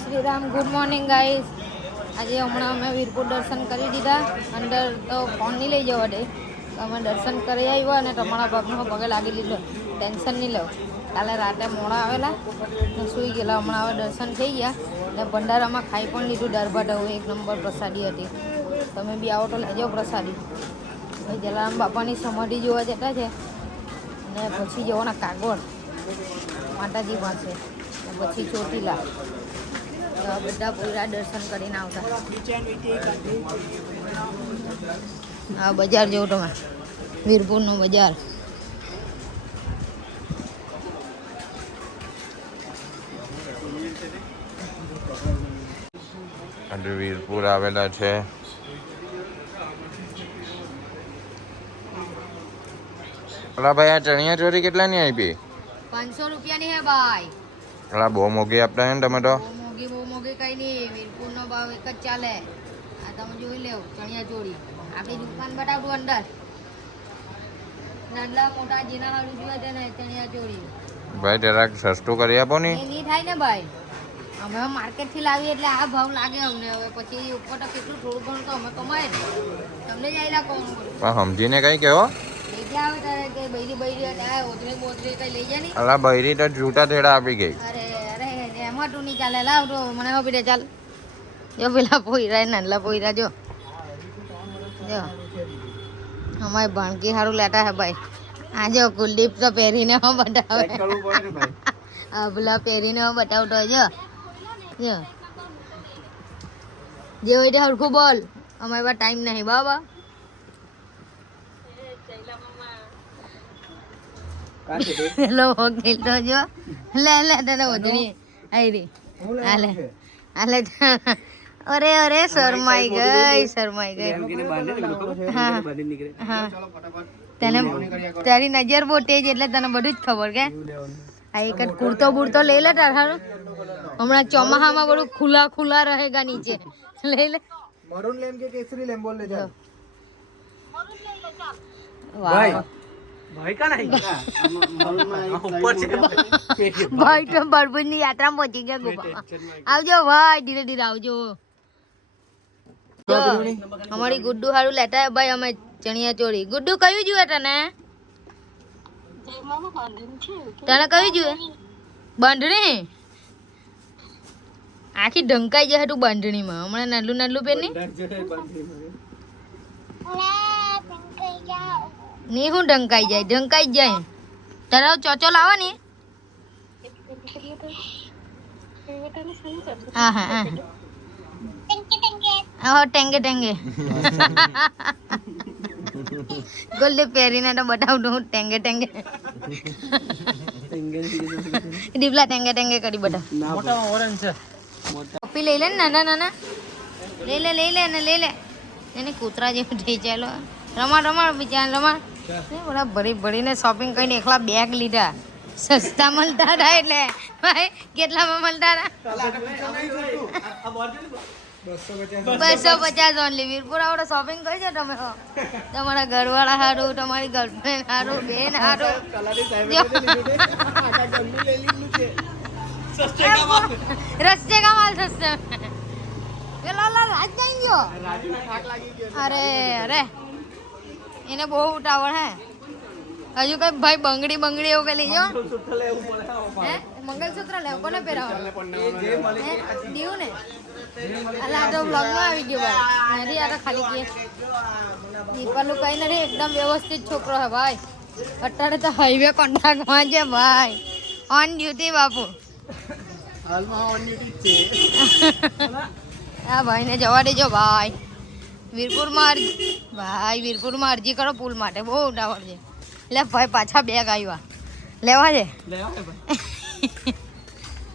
Shri Ram. Good morning guys. આજે હમણાં અમે વીરપુર દર્શન કરી દીધા. અંદર તો ફોન નહીં લઈ જવા દે. અમે દર્શન કરી આવ્યા અને તમારા પગનો પગે લાગી લીધો. ટેન્શન નહીં લો. કાલે રાતે મોડા આવેલા ને સૂઈ ગયેલા. હમણાં હવે દર્શન થઈ ગયા ને ભંડારામાં ખાઈ પણ લીધું. દાળ ભાત એક નંબર પ્રસાદી હતી. તમે બી આવો તો લેજો પ્રસાદી. ભાઈ જલારામ બાપાની સમાધિ જોવા જતા છે ને પછી જવાના કાગોળ માતાજી પાસે પછી ચોટીલા. બધા પૂરા દર્શન કરીને આવતા. આ બજાર જેવું તમે વીરપુરનો બજાર. વીરપુર આવેલા છે. અલા ભાઈ આ ચણિયા ચોરી કેટલાની આપી? 500 રૂપિયાની હે ભાઈ. અલા બહુ મોંઘી આપતા હે ને તમે તો. બહુ મોંઘી કઈ નહીં. વીરપુરનો ભાવ એક જ ચાલે. આ તમે જોઈ લેવ ચણિયા ચોરી. આપણી દુકાન બતાવતું અંદર. નાના મોટા જીના હારું જોવા છે ને ચણિયા ચોરી. ભાઈ જરાક સસ્તું કરી આપો ને. નહીં થાય ને ભાઈ. અમે માર્કેટથી લાવીએ એટલે આ ભાવ લાગે અમને. હવે પછી ઉપર તો કેટલું થોડું ઘણું તો અમે કમાય ને. તમને જ આયલા કોણ પણ સમજીને કઈ કહેવો. લઈ જાવ તારે કે બૈરી ઓતરી બોતરી કઈ લઈ જાય નહીં. અલા બૈરી તો જૂતા થેડા આપી ગઈ. અરે એમાં તું નહીં ચાલે. લાવ તો મને આપી દે. ચાલ જો પેલા પોઈરા નાનલા પોઈરા જો અમારી ભાણકી સારું લેતા હે ભાઈ. આ જો કુલદીપ તો પહેરીને બતાવે. આ પેલા પહેરીને બતાવતો જો જે હોય તે હરખું બોલ. અમારી પાસે ટાઈમ નહીં બાબા. હેલો વકીલ તો જો લે તને વધણી આવી રહી. હાલે અરે શરમાઈ ગઈ. હા તને તારી નજર બહુ તેજ એટલે તને બધું જ ખબર કે. આ એક જ કુર્તો બુરતો લઈ લે તારું. હમણાં ચોમાસામાં બધું ખુલ્લા રહેગા નીચે. લઈ લે. મરૂન લેમ કે કેસરી લેમ બોલ લે જા. વાહ ભાઈ કા નહીં ભાઈ તો બરબુજની યાત્રામાં પહોંચી ગયા ગોપા. આવજો ભાઈ ધીરે ધીરે આવજો. અમારી ગુડ્ડુ હારું લેતા ભાઈ. અમે ચણિયા ચોરી. ગુડ્ડુ કયું જોઈએ તને? તને કયું જોઈએ? બાંધણી આખી ઢંકાઈ જાય તું બાંધણીમાં. હમણાં નાનું પેરની ની હું ઢંકાઈ જાય. તારા ચોચો લાવો ને. હા ટેંગે ગોલ્ડે પહેરીને તો બતાવતું હું ટેંગે દીપલા ટેંગે કરી બતાવ. મોટા ઓરેન્જ છે. કોપી લઈ લે ને નાના લઈ લે એને કૂતરા જેવું થઈ ચાલો. રમાડ બિચારા રમાડ. બધા ભરીને શોપિંગ કરીને એકલા બેગ લીધા. સસ્તા મળતા હતા એટલે ભાઈ કેટલામાં મળતા હતા? 250 ઓનલી. વીરપુર આવડે શોપિંગ કરી છે તમે. તમારા ઘરવાળા હારું, તમારી ગર્લફ્રેન્ડ હારું, બેન હારું. રસ્તે કા માલ સસ્તે. અરે એને બહુ ઉતાવળ હે. હજુ કઈ ભાઈ બંગડી એવું કઈ લીજો. મંગલસૂત્ર લેવું કોને પહેરાવવાનું? દીવ ને. અલા તો બ્લોગમાં આવી ગયો ભાઈ. નથી આ તો ખાલી કે દીપાલું કઈ નથી. એકદમ વ્યવસ્થિત છોકરો હે ભાઈ. અત્યારે તો હાઈવે કોન્ટ્રાક્ટમાં છે ભાઈ. ઓન ડ્યુટી બાપુ. હાલમાં ઓન ડ્યુટી છે. હા ભાઈને જવા દેજો ભાઈ. વીરપુરમાં અરજી કરો પુલ માટે. બહુ ઉતાવળ છે. લે ભાઈ પાછા બેગ આવ્યા લેવા છે.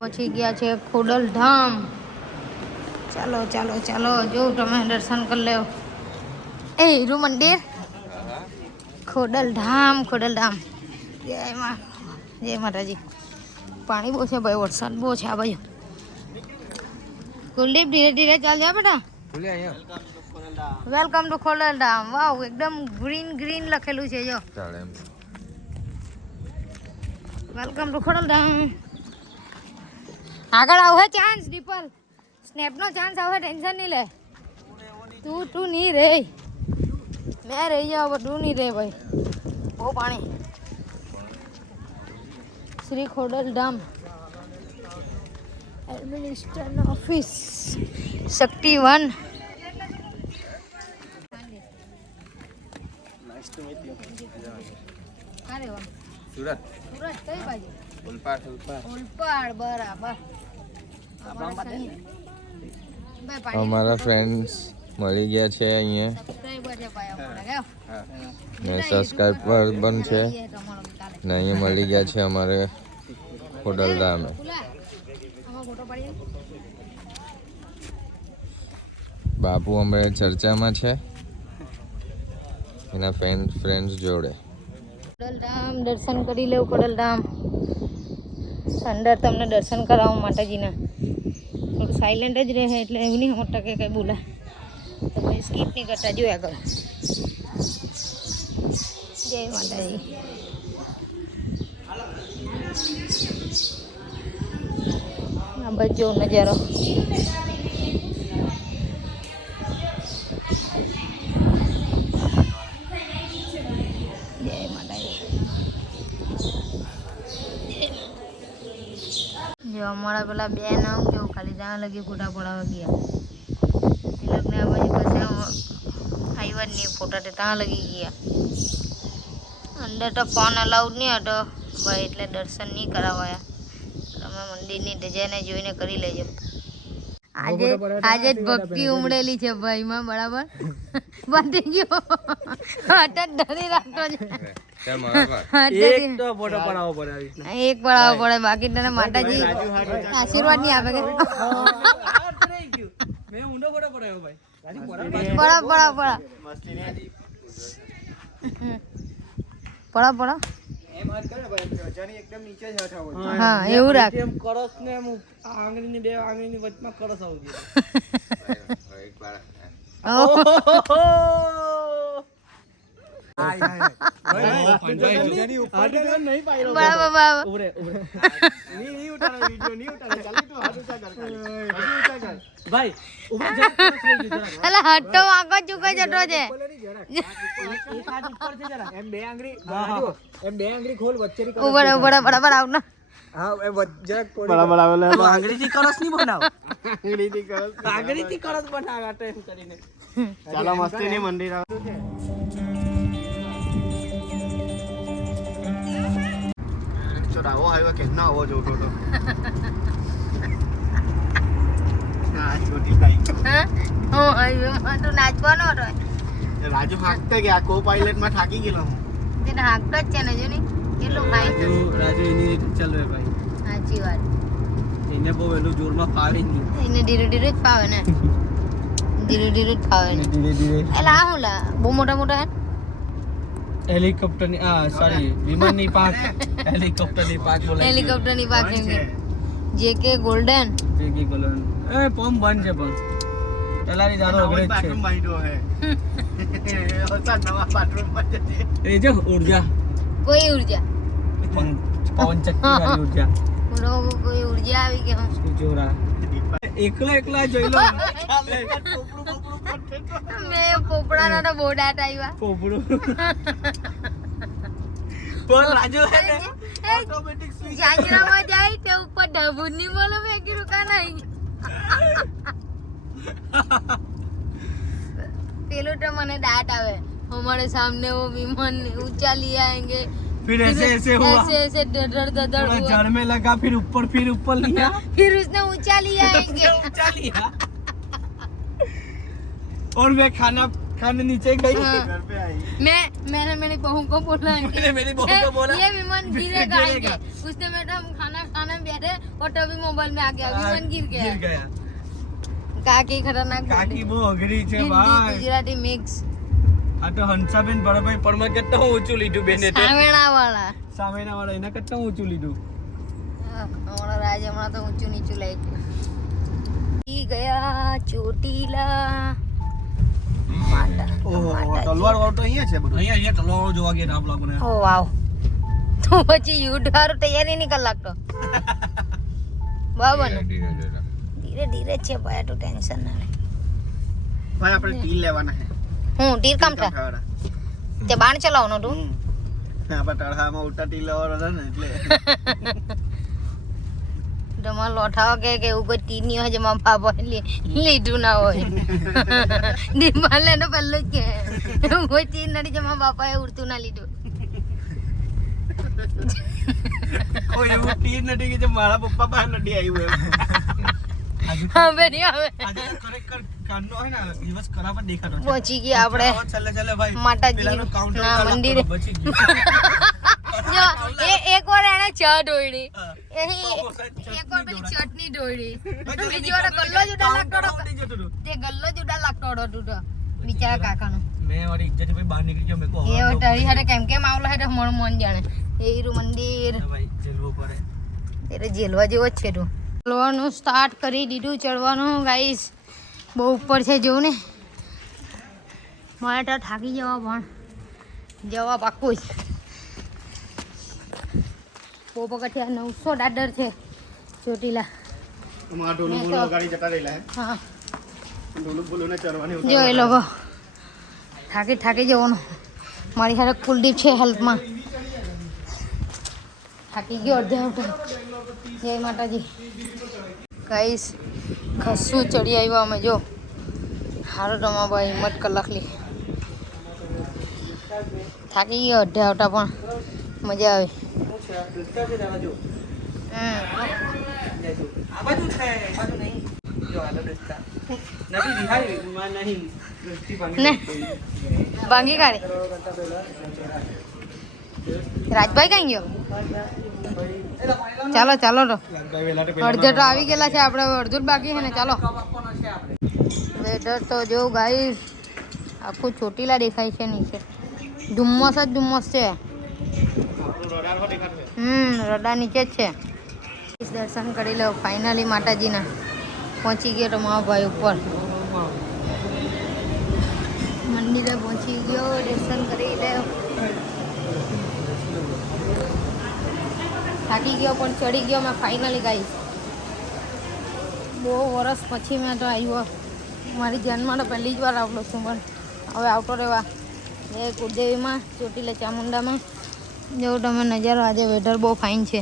પછી ગયા છે ખોડલધામ. ચાલો જો તમે દર્શન કરી લેવો. એ હીરું મંદિર ખોડલધામ. જય માતાજી. પાણી બહુ છે ભાઈ. વરસાદ બહુ છે આ બાજુ. કુલદીપ ધીરે ચાલ જા બેટા. Welcome to Khodaldham. વાવ એકદમ ગ્રીન લખેલું છે જો. Welcome to Khodaldham. આગળ આવે ચાન્સ ડીપલ સ્નેપનો ચાન્સ આવે ટેન્શન નહીં લે તું નહીં રે મેં રહી જાવ તું નહીં રે ભાઈ બહુ પાણી શ્રી ખોડલધામ એડમિનિસ્ટ્રેશન ઓફિસ શક્તિ 1 અરે વાહ સુરત સુરત કઈ બાજુ ઉલપાડ ઓલપાડ બરાબર અમારા ફ્રેન્ડ્સ મળી ગયા છે અહીંયા સબસ્ક્રાઇબર છે ભાઈ અમારા ને સબસ્ક્રાઇબર પણ છે ને અહીંયા મળી ગયા છે અમારે ખોડલધામે બાપુ અમે ચર્ચામાં છે એના ફ્રેન્ડ્સ જોડે ખોડલધામ દર્શન કરી લેવું ખોડલધામ અંદર તમને દર્શન કરાવું માતાજીના થોડું સાયલેન્ટ જ રહે એટલે એવું નહીં મોટા કે કંઈ બોલા તમે સ્કીપ નહીં કરતા જોયા કરો જય માતાજી આ બજો નજારો જય માતાજી જો અમારા પેલા બે નામ કેવું ખાલી ત્યાં લગી ફોટા પડાવવા ગયા એ લોકોને આ બાજુ પાસે આવ્યા જ નહીં ફોટા તે ત્યાં લગી ગયા અંદર તો ફોન અલાઉડ નહીં હતો ભાઈ એટલે દર્શન નહીં કરાવાયા તમે મંદિરની ડિઝાઇન જોઈને કરી લેજો આજે જ ભક્તિ ઉમડેલી છે ભાઈમાં બરાબર બાંધી ગયો હટ જ ધરી રાખતો છે એક પડાવવો પડે બાકી તને માતાજી આશીર્વાદ નહીં આપે કે પડા હા એવું રાખ કરસ ને આંગળીની બે આંગળીની વચમાં કરસ આવતી હટ્ટો વાંકો ચૂકો જતો છે એમ બે આંગળી ખોલ વચ્ચે બરાબર આવ ના બરાબર આંગળીથી કરસ નહીં બનાવ આંગળીથી કરસ બનાવ એમ કરીને ચાલો મસ્તી ની મંદિર આવો આવ્યો કે ના આવો જોતો તો નાચવાનો હતો રાજુ હાકતે ગયા કો પાયલટ માં થાકી ગયેલો હું તેને હાકતો જ છે ને જો ને કેટલું ખાય રાજુ એની રીતે ચાલવે ભાઈ સાચી વાત એને બહુ વેલું જોરમાં ફાવે નહીં એને ધીરે ધીરે જ ફાવે ને ધીરે ધીરે જ ફાવે ને ધીરે ધીરે એલા હું લા બહુ મોટા મોટા હે હેલિકોપ્ટર ની સોરી વિમાન ની પાક હેલિકોપ્ટર ની પાક બોલાય હેલિકોપ્ટર ની પાક એમ કે જેકે ગોલ્ડન જેકે ગોલ્ડન એ પંપ બંધ છે પણ પેલાની દારો અગરે છે એ જો ઉર્જા કોઈ ઉર્જા પવન ચક્કી વાળી ઉર્જા કોઈ ઉર્જા આવી કે હું જોરા એકલા જોઈ લો મેં પોપડાના તો બહુ દાંત આવ્યા પોપડું પણ રાજુ હે ને ઓટોમેટિક સ્વિચ જાજરામાં જાય તે ઉપર ઢબુર ની બોલો મેં કીધું કા નહીં પેલું તો મને દાંત આવે हमारे सामने वो विमान ऊंचा लिया आएंगे फिर ऐसे हुआ ऐसे डर हुआ जड़ में लगा फिर ऊपर लिया फिर उसने ऊंचा लिया आएंगे ऊंचा लिया और मैं खाने नीचे गई घर पे आई मैंने मेरी बहू को बोला मेरी बहू को बोला ये विमान गिरेगा आएंगे उसने में हम खाना बैठे और तभी मोबाइल में आ गया विमान गिर गया काकी खतरनाक काकी वो अघरी छे भाई गुजराती मिक्स આ તો હંસાબેન બળભાઈ પરમાર કરતા ઊંચું લીધું બેને સામેના વાળા એના કરતા ઊંચું લીધું અમારો રાજ હમણાં તો ઊંચું નીચું લઈ ગયા ચોટીલા તલવાર વાળો તો અહીંયા છે બધું અહીંયા તલવાર વાળો જોવા ગયા આપ લોકોને ઓ વાવ તો પછી યુદ્ધ હારું તૈયારી નહીં કર લાગતો રાજુ હે ને ઓ વાવ. તો પછી યુદ્ધ હારું તૈયારી નહીં કર લાગતો. રાજુ હે ને ઓ વાવ. તલવાર વાળો તો અહીંયા છે બધું અહીંયા તલવાર વાળો જોવા ગયા આપ લોકોને તો પછી યુદ્ધ હારું તૈયારી નહીં કર લાગતો. બરાબર ને ધીરે ધીરે ધીરે ધીરે જ છે ભાઈ તું ટેન્શન ના લે ભાઈ આપણે ટીલ લેવાના છે હું તીર કામઠા તે બાણ ચલાવવાનો તું આપણે તળહામાં ઉલટા ટીલ લેવાનો છે ને એટલે તમારે લોઠાવો કે એવું કોઈ તીર નહીં હોય જેમાં બાપા લીધું ના હોય દિમાલે તો પહેલું જ કે એવું કોઈ તીર નથી જેમાં બાપાએ ઉડતું ના લીધું કોઈ એવું ટીલ નથી કે જે મારા પપ્પા પાસે નથી આવ્યું એમ હવે નહીં આવે આજે ખરેખર કાંડો હોય ને દિવસ ખરાબ જ દેખાતો છે પહોંચી ગયા આપણે ચાલે ચાલે ભાઈ માતાજી ના મંદિરે જો એક વાર એને ચા ઢોળી એક વાર પેલી ચટણી ઢોળી બીજી વાર ગલ્લો જુદા લાગતો તે ગલ્લો જુદા લાગતો હતો બિચારા કાકાનો મેં મારી ઇજ્જત ભાઈ બહાર નીકળી ગયો મેં કો એ તારી હારે કેમ આવલા હે મણ મન જાણે એ હીરું મંદિર ભાઈ જેલવો પડે એટલે જેલવા જેવો જ છે તું ચડવાનું સ્ટાર્ટ કરી દીધું ચડવાનું ગાઈસ બહુ ઉપર છે જોઉં ને મારે તો થાકી જવા પણ જવા પાક્કું જ બહુ પગથિયા 900 દાદર છે ચોટીલા હા જો એ લોકો થાકી જવાનું મારી હારે કુલદીપ છે હેલ્પમાં થાકી ગયો અડધા જય માતાજી ગાઈસ ખસું ચડી આવ્યા અમે જો હારો તમારા ભાઈ હિંમત કલાક લી થાકી ગયો અડધા આવતા પણ મજા આવે ભાંગી કાઢે રાજભાઈ કઈ ગયો ચાલો ચાલો તો અડધો તો આવી ગયેલા છે આપણે અડધું જ બાકી છે ને ચાલો વેધર તો જો ગાઈસ આખું ચોટીલા દેખાય છે નીચે ધુમ્મસ જ ધુમ્મસ છે રડા નીચે જ છે દર્શન કરી લો ફાઇનલી માતાજીના પહોંચી ગયો તો મારો ભાઈ ઉપર મંદિરે પહોંચી ગયો દર્શન કરી લે થાકી ગયો પણ ચડી ગયો મેં ફાઇનલી ગાઈસ બહુ વર્ષ પછી મેં તો આવ્યો મારી જન્મમાં તો પહેલી જ વાર આવતો છું પણ હવે આવતો રહેવા એ કુળદેવીમાં ચોટીલા ચામુંડામાં જેવો તમે નજારો આજે વેધર બહુ ફાઇન છે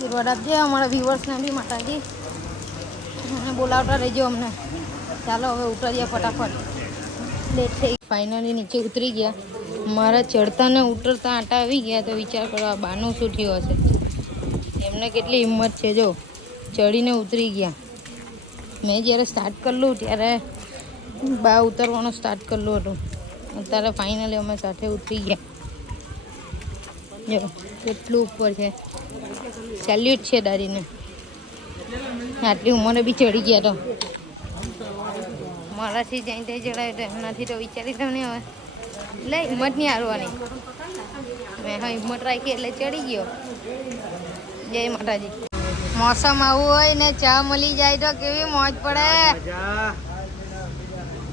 આશીર્વાદ આપજે અમારા વ્યુઅર્સને બી માતાજી અને બોલાવતા રહેજો અમને ચાલો હવે ઉતરીએ ફટાફટ લેટ થઈ ફાઇનલી નીચે ઉતરી ગયા મારા ચડતા ને ઉતરતા આટા આવી ગયા તો વિચાર કરો આ બાનું શું થયું હશે એમને કેટલી હિંમત છે જો ચડીને ઉતરી ગયા મેં જ્યારે સ્ટાર્ટ કરેલું ત્યારે બા ઉતરવાનું સ્ટાર્ટ કરેલું હતું અત્યારે ફાઇનલી અમે સાથે ઉતરી ગયા જો કેટલું ઉપર છે સેલ્યુટ છે દાદીને આટલી ઉંમરે બી ચડી ગયા તો મારાથી જ્યાં ત્યાં ચડાવ્યું તો એમનાથી તો વિચારી તો નહીં હવે એટલે હિંમત નહીં હારવાની મેં હા હિંમત રાખી એટલે ચડી ગયો જય માતાજી મોસમ આવું હોય ને ચા મળી જાય તો કેવી મોજ પડે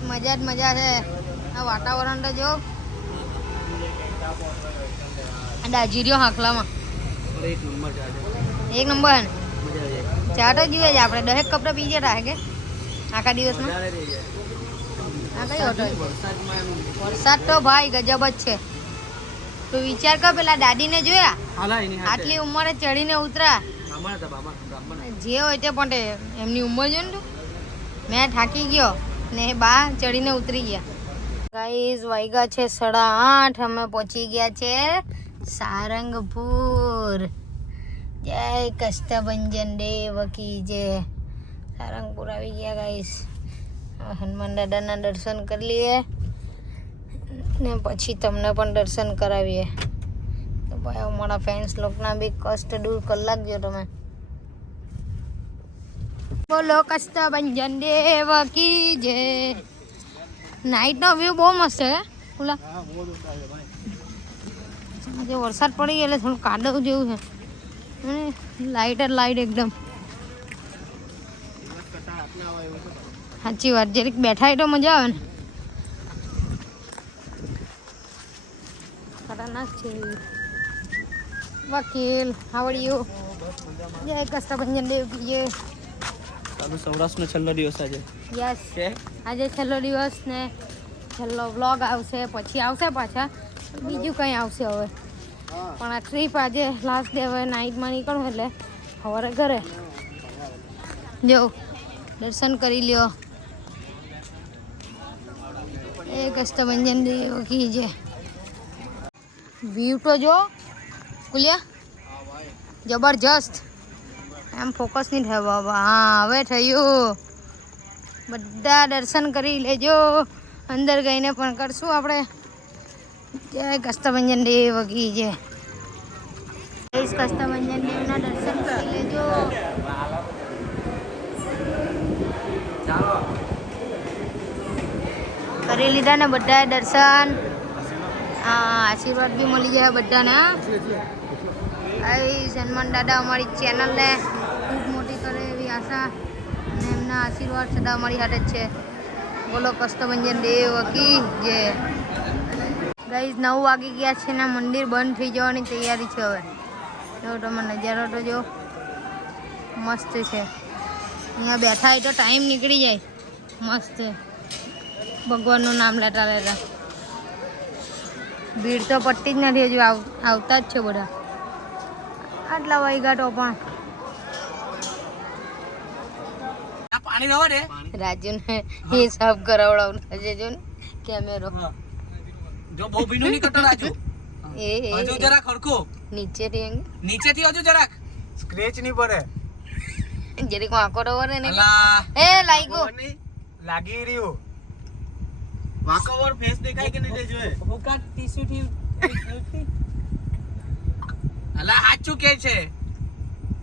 મજા જ મજા છે આ વાતાવરણ તો જો દાજીર્યો હાંકલામાં એક નંબર હે ને ચા તો જોઈએ જ આપણે 10 કપ તો પી જતા હે કે આખા દિવસમાં આ કઈ હોટલ વરસાદ તો ભાઈ ગજબ જ છે તો વિચાર કર પેલા દાદીને જોયા આટલી ઉંમરે ચડીને ઉતરા જે હોય તે પણ એમની ઉંમર જો ને તું મેં થાકી ગયો ને બા ચડીને ઉતરી ગયા ગાઈસ વાગ્યા છે 8:30 અમે પહોંચી ગયા છે સારંગપુર જય કષ્ટભંજન દેવ કી જય સારંગપુર આવી ગયા ગાઈસ હનુમાન દાદાના દર્શન કરી લઈએ ને પછી તમને પણ દર્શન કરાવીએ તો ભાઈ અમારા ફેન્સ લોકોના બી કષ્ટ દૂર કરી લાગજો તમે બોલો કષ્ટભંજન દેવ કી જય નાઈટનો વ્યૂ બહુ મસ્ત છે ખુલ્લા આજે વરસાદ પડી ગયો એટલે થોડું કાદવ જેવું છે લાઇટ જ લાઇટ એકદમ સાચી વાત જરીક બેઠા તો મજા આવે ને ખતરનાક છે વકીલ આવડ્યું જય કષ્ટભંજન દેવ કીએ ચાલુ સૌરાષ્ટ્રનો છેલ્લો દિવસ આજે યસ કે આજે છેલ્લો દિવસ ને છેલ્લો વ્લોગ આવશે પછી આવશે પાછા બીજું કંઈ આવશે હવે પણ આ ટ્રીપ આજે લાસ્ટ ડે હવે નાઇટમાં નીકળવું એટલે સવારે ઘરે જો દર્શન કરી લ્યો એ કષ્ટભંજન દેવ કી જય વ્યૂ તો જો કુલિયા જબરજસ્ત એમ ફોકસ નહીં થયો બાબા હા હવે થયું બધા દર્શન કરી લેજો અંદર ગઈને પણ કરશું આપણે જય કષ્ટભંજન દેવ કી જય કષ્ટભંજન દેવના દર્શન કરી લેજો કરી લીધા ને બધાએ દર્શન આશીર્વાદ બી મળી જાય બધાને સન્માન દાદા અમારી ચેનલને ખૂબ મોટી કરે એવી આશા અને એમના આશીર્વાદ સદા અમારી હાથે જ છે બોલો કષ્ટભંજન દેવ કી જય ગાઈઝ 9 વાગી ગયા છે ને મંદિર બંધ થઈ જવાની તૈયારી છે હવે જો તમે નજારો તો જો મસ્ત છે અહીંયા બેઠા હોય તો ટાઈમ નીકળી જાય મસ્ત ભગવાનનું નામ લેતા લેતા ભીડ તો પટ્ટી જ નથી હજુ આવતા જ છે બધા આટલા વાગ્યા તો પણ પાણી રહો ને રાજુને એ સાફ કરાવડાવતા છે જો ને કેમેરો જો બહુ ભીનું નહીં કરતો રાજુ એ હજુ જરાક હરખો નીચેથી હજુ જરાક સ્ક્રેચ નહીં પડે જરીક વાંકો તો વરે ને અલા એ લાગ્યો લાગી રહ્યું વાંકો ઓર ફેસ દેખાય કે નહીં જોએ હોકા ટીસ્યુ થી અલા હાથ ચૂકે છે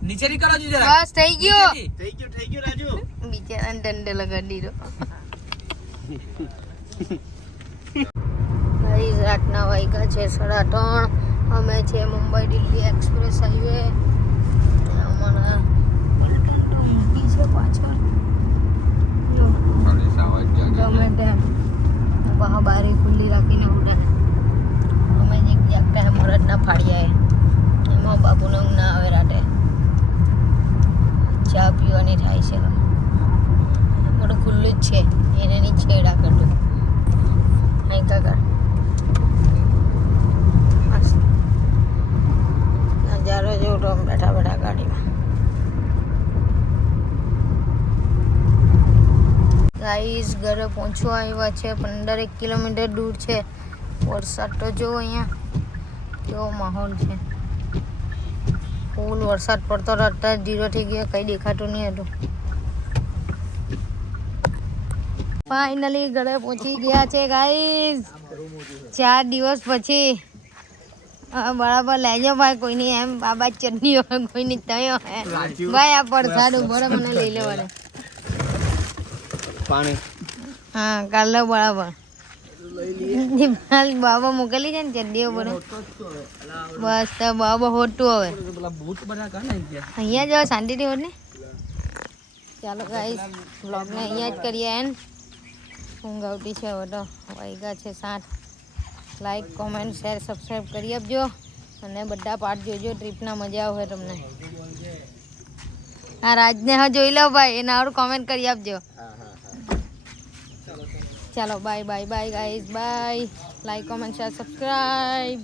નીચે ની કરો જરાક બસ થઈ ગયો થઈ ગયું રાજુ બિચારાને દંડ લગાડી દીધો ગાઈઝ રાતના વાગ્યા છે 3:30 અમે છે મુંબઈ દિલ્હી એક્સપ્રેસ હાઈવે હમણાં મોટી છે પાછળ જો ગમે તેમ બારી ખુલ્લી રાખીને ઉડે અમે એક જાગતા મરદના ફાળિયાએ એમાં બાપુને ઊંઘ ના આવે રાતે ચા પીવાની થાય છે બધું ખુલ્લું જ છે એને ની છેડા કરતું અહીં કાકા નજારો જેવું તો બેઠા બેઠા ગાડીમાં ગાઈસ ઘરે પહોંચવા આવ્યા છે 15 કિલોમીટર દૂર છે વરસાદ તો જો અહીંયા કેવો માહોલ છે ફૂલ વરસાદ પડતો રહેતા 0 થઈ ગયો કંઈ દેખાતું નહીં હતું ફાઇનલી ઘરે પહોંચી ગયા છે ગાઈસ 4 દિવસ પછી બરાબર લેજો ભાઈ કોઈની એમ બાબા ચટણી હોય કોઈની તયો હે ભાઈ આ પડસાડ ઉભો મને લઈ લેવાને પાણી હા કાલે બરાબર બાબા મોકલી છે ને ચડ્ડીઓ બરો બસ તો બાબા હોતું હવે અહીંયા જાઓ શાંતિથી હોત ને ચાલો ગાઈસ વ્લોગને અહીંયા જ કરીએ એન્ડ ઊંઘ આવતી છે હવે તો વાગ્યા છે 7 લાઈક કોમેન્ટ શેર સબસ્ક્રાઈબ કરી આપજો અને બધા પાર્ટ જોજો ટ્રીપના મજા આવે તમને હા રાજને હા જોઈ લો ભાઈ એના આવું કોમેન્ટ કરી આપજો ચાલો bye bye bye guys bye like comment share subscribe